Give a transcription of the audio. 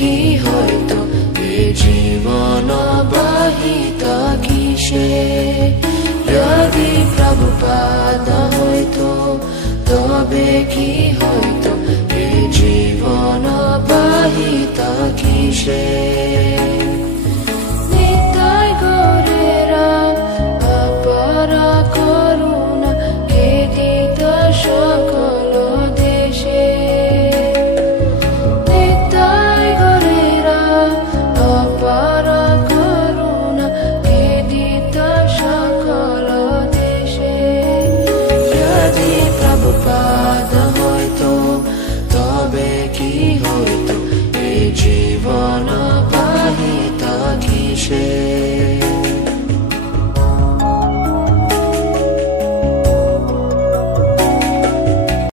কি হয়তো এ জীবন বাহিত কিসে যদি প্রভুপাদ হয়তো তবে কি হয়তো এ জীবন বাহিত কিসে